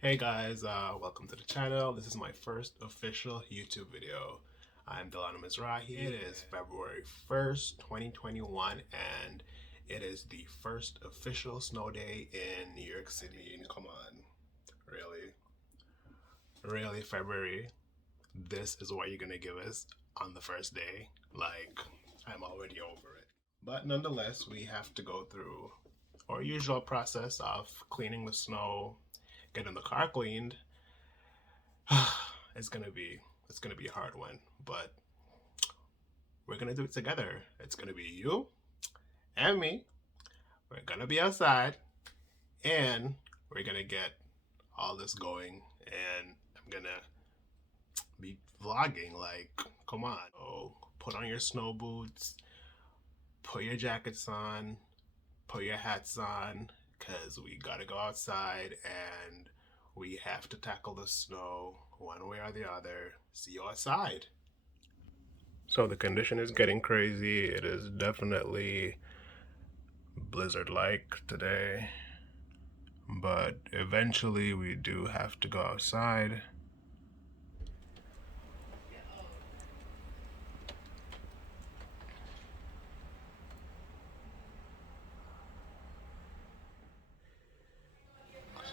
Hey guys, welcome to the channel. This is my first official YouTube video. I'm Delano Mizrahi. It is February 1st, 2021, and it is the first official snow day in New York City. Come on, really? Really, February? This is what you're gonna give us on the first day? Like, I'm already over it. But nonetheless, we have to go through our usual process of cleaning the snow, getting the car cleaned. it's gonna be a hard one, but we're gonna do it together. It's gonna be you and me. We're gonna be outside, and we're gonna get all this going. And I'm gonna be vlogging. Like, come on! Oh, put on your snow boots, put your jackets on, put your hats on, cause we gotta go outside and we have to tackle the snow one way or the other. See you outside. So the condition is getting crazy. It is definitely blizzard-like today, but eventually we do have to go outside.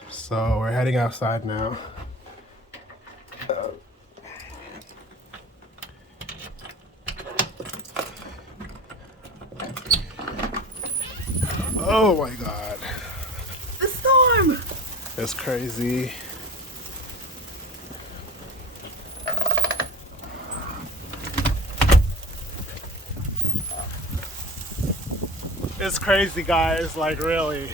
So we're heading outside now. Oh my god. The storm! It's crazy. It's crazy, guys, like really.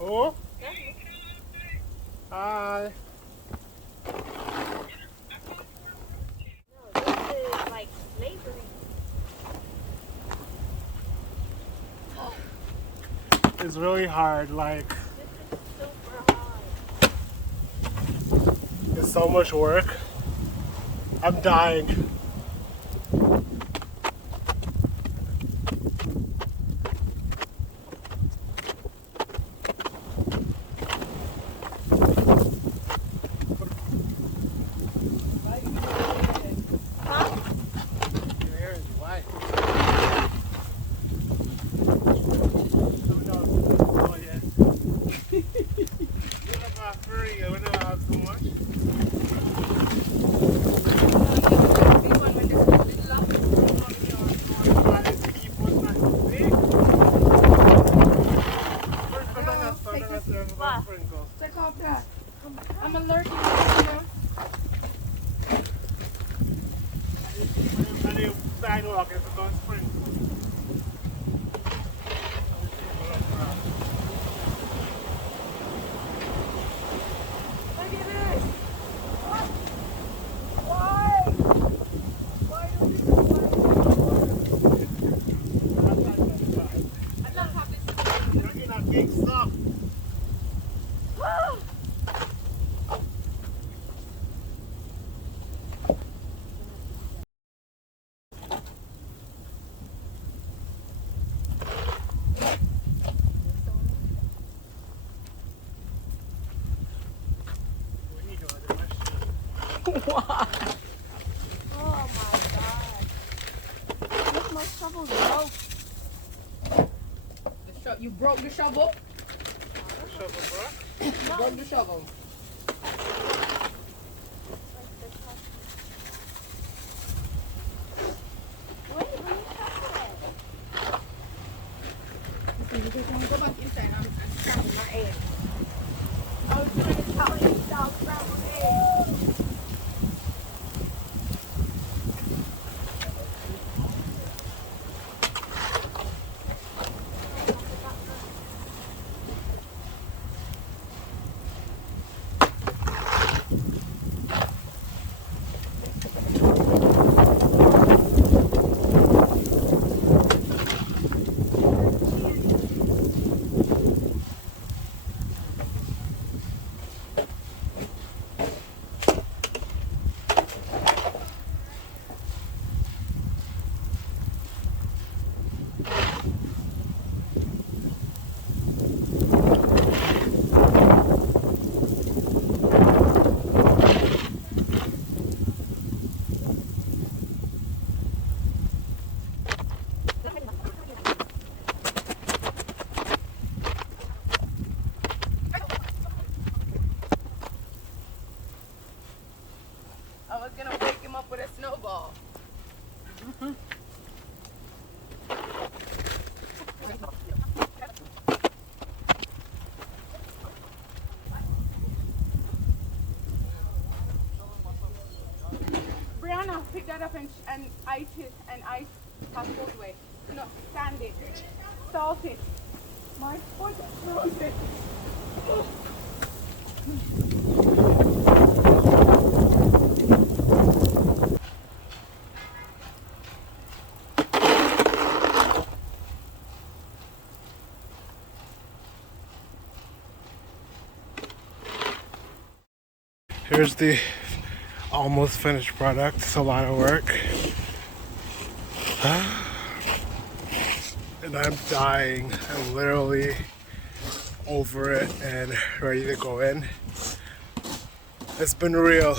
Oh? Hi. No, this is like slavery. It's really hard, like This is super hard. it's so much work. I'm dying. I'm allergic. Sidewalk is going to spring. Look at this. Why? Why do I love how this is. You're getting that big stuff. Why? Oh my god. Look, my shovel's broke. You broke the shovel? shovel, bro. Go to the shovel. Wait, let me touch it. Go back inside. I'm standing my egg. I was trying to tell you stop scrambled eggs. I was gonna wake him up with a snowball. Brianna, pick that up and ice it and ice cold way. No, sand it, salt it. My foot is frozen. Here's the almost finished product. It's a lot of work. And I'm dying. I'm literally over it and ready to go in. It's been real.